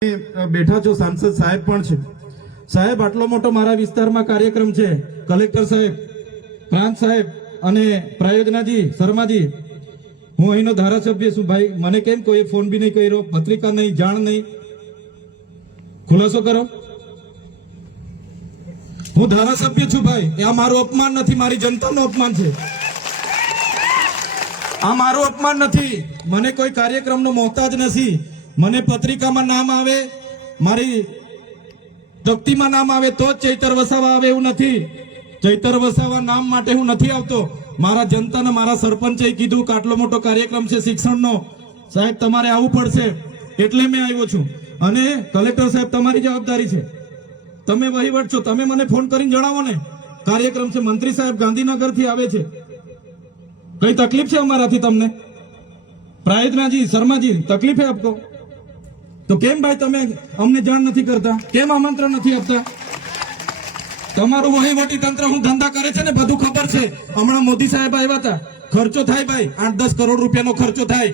બેઠા છો, સાંસદ સાહેબ પણ છે. સાહેબ, આટલો મોટો મારા વિસ્તારમાં કાર્યક્રમ છે. કલેક્ટર સાહેબ, પ્રાંત સાહેબ અને પ્રાયોજનાજી, શર્માજી, હું અહીંનો ધારાસભ્ય છું ભાઈ. મને કેમ કોઈ ફોન બી નહીં કર્યો, પત્રિકા નહીં, જાણ નહીં? ખુલાસો કરો. હું ધારાસભ્ય છું ભાઈ. આ મારું અપમાન નથી, મારી જનતાનું અપમાન છે. આ મારું અપમાન નથી. મને કોઈ કાર્યક્રમનો મોહતાજ નથી. મને પત્રિકામાં નામ આવે, મારી તકતીમાં નામ આવે તો જ ચૈતર વસાવા આવે એવું નથી. ચૈતર વસાવા નામ માટે હું નથી આવતો. મારા જનતાને મારા સરપંચે કીધું કે આટલો મોટો કાર્યક્રમ છે શિક્ષણનો, સાહેબ તમારે આવવું પડશે, એટલે મેં આવ્યો છું. અને કલેક્ટર સાહેબ, તમારી જવાબદારી છે, તમે વહીવટ છો, તમે મને ફોન કરીને જણાવો ને કાર્યક્રમ છે. મંત્રી સાહેબ ગાંધીનગરથી આવે છે, કઈ તકલીફ છે અમારાથી તમને? પ્રાયોજનાજી, શર્માજી, તકલીફ है आपको? તો કેમ ભાઈ તમે અમને જાણ નથી કરતા? કેમ આમંત્રણ નથી આપતા? તમારું વહીવટી તંત્ર હું ધંધા કરે છે ને બધું ખબર છે. હમણાં મોદી સાહેબ આવ્યા હતા, ખર્ચો થાય ભાઈ, 8-10 કરોડ રૂપિયાનો ખર્ચો થાય.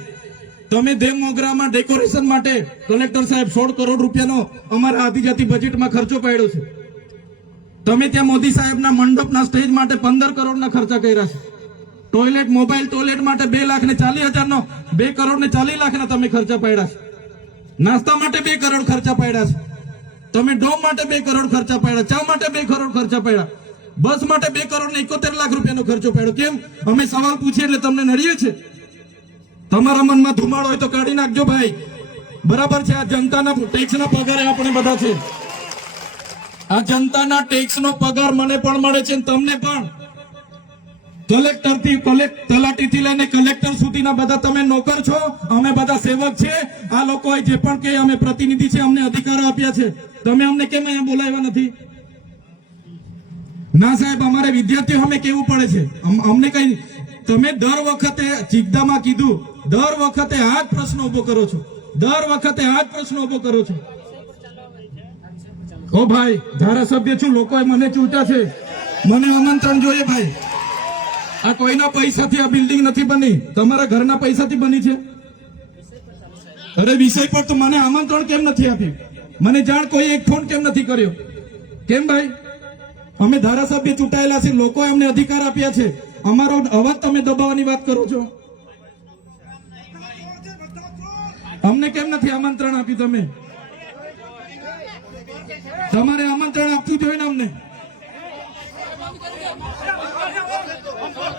તમે દેવ મોગરામાં ડેકોરેશન માટે કલેક્ટર સાહેબ 16 કરોડ રૂપિયાનો અમારા આદિજાતિ બજેટમાં ખર્ચો પાડ્યો છે. તમે ત્યાં મોદી સાહેબના મંડપના સ્ટેજ માટે 15 કરોડના ખર્ચા કર્યા છે. ટોયલેટ, મોબાઈલ ટોયલેટ માટે 2,40,000 નો 2 કરોડ ને 40 લાખના તમે ખર્ચા પાડ્યા છે. નાસ્તા માટે 2 કરોડ ખર્ચા પાડ્યા છે. તમે ડોમ માટે 2 કરોડ ખર્ચા પાડ્યા, ચા માટે 2 કરોડ ખર્ચા પાડ્યા, બસ માટે 2 કરોડ ને 71 લાખ રૂપિયાનો ખર્ચો પાડ્યો. કેમ? અમે સવાલ પૂછીએ એટલે તમને નડીએ છે? તમારા મનમાં ધુમાડો હોય તો કાઢી નાખજો ભાઈ. બરાબર છે, આ જનતાના ટેક્સના પગારે આપણે બધા છે. આ જનતાના ટેક્સનો પગાર મને પણ મળે છે, તમને પણ. કલેક્ટરથી તલાટીથી લઈને કલેક્ટર સુધીના બધા તમે નોકર છો, અમે બધા સેવક છે. આ લોકોએ જે પણ કે અમે પ્રતિનિધિ છે, અમને અધિકારો આપ્યા છે. તમે અમને કેમ અહીંયા બોલાવ્યા નથી? ના સાહેબ, અમારે વિદ્યાર્થીઓ અમે કેવું પડે છે. અમને કઈ, તમે દર વખતે ચિકદામાં કીધું, દર વખતે આ જ પ્રશ્ન ઉભો કરો છો, દર વખતે આ જ પ્રશ્ન ઉભો કરો છો. ઓ ભાઈ, ધારાસભ્ય છું, લોકોએ મને ચૂંટ્યા છે, મને આમંત્રણ જોઈએ ભાઈ. આ કોઈના પૈસાથી આ બિલ્ડિંગ નથી બની, તમારા ઘરના પૈસાથી બની છે. અરે વિષય પર તો મને આમંત્રણ કેમ નથી આપ્યું? મને જાણ કોઈ એક ફોન કેમ નથી કર્યો? કેમ ભાઈ? અમે ધારાસભ્ય ચૂંટાયેલા છે, લોકોએ અમને અધિકાર આપ્યા છે, અમારો અવાજ તમે દબાવવાની વાત કરો છો. અમને કેમ નથી આમંત્રણ આપ્યું? તમે તમારે આમંત્રણ આપવું જોઈએ ને અમને.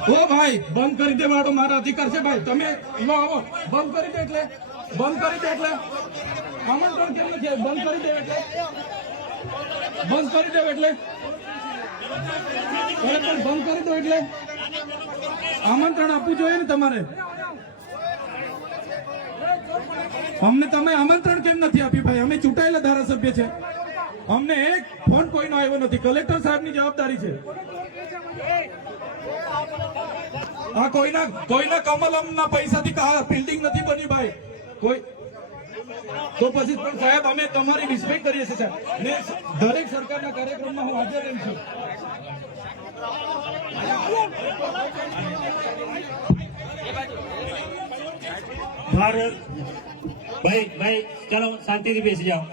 ઓ ભાઈ, બંધ કરી દેવાડો, મારા અધિકાર છે ભાઈ. તમે લો આવો, બંધ કરી દે એટલે, બંધ કરી દે એટલે આમંત્રણ કેમ નથી? બંધ કરી દે એટલે, બંધ કરી દો એટલે, બંધ કરી દો એટલે આમંત્રણ આપવું જોઈએ ને તમારે. અમને તમે આમંત્રણ કેમ નથી આપ્યું ભાઈ? અમે ચૂંટાયેલા ધારાસભ્ય છે, અમને એક ફોન કોઈનો આવ્યો નથી. કલેક્ટર સાહેબની જવાબદારી છે. આ કોઈના કમલમના પૈસાથી બિલ્ડિંગ નથી બની ભાઈ. કોઈ તો પછી પણ સાહેબ, અમે તમારી રિસ્પેક્ટ કરીએ છીએ સાહેબ, ને દરેક સરકારના કાર્યક્રમમાં હું હાજર રહું છું. ભાઈ ચલો શાંતિથી બેસી જાઓ,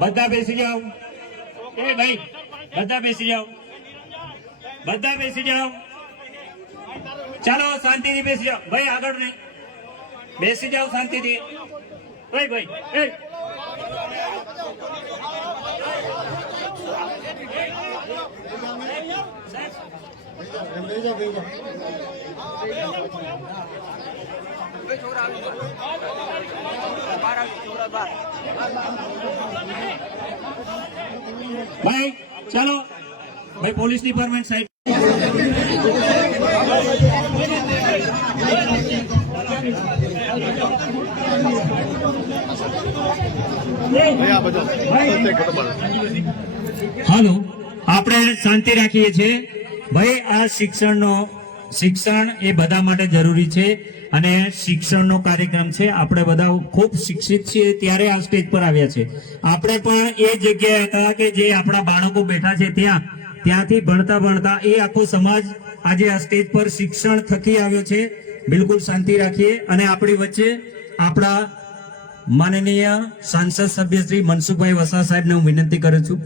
બધા બેસી જાઓ. એ ભાઈ બધા બેસી જાઓ, બધા બેસી જાઓ. ચાલો શાંતિથી બેસી જાઓ ભાઈ, આગળ નહીં, બેસી જાઓ શાંતિથી. ભાઈ એ ભાઈ ચાલો ભાઈ, પોલીસ ડિપાર્ટમેન્ટ સાહેબ. હાલો, આપણે શાંતિ રાખીએ છીએ ભાઈ. આ શિક્ષણ એ બધા માટે જરૂરી છે, અને શિક્ષણનો કાર્યક્રમ છે. આપણે બધા ખૂબ શિક્ષિત છીએ ત્યારે આ સ્ટેજ પર આવ્યા છે. આપણે પણ એ જગ્યાએ હતા કે જે આપણા બાળકો બેઠા છે ત્યાંથી ભણતા એ આખો સમાજ આજે આ સ્ટેજ પર શિક્ષણ થકી આવ્યો છે. બિલકુલ શાંતિ રાખીએ. અને આપણી વચ્ચે આપણા માનનીય સાંસદ સભ્ય શ્રી મનસુખભાઈ વસાવા સાહેબને હું વિનંતી કરું છું.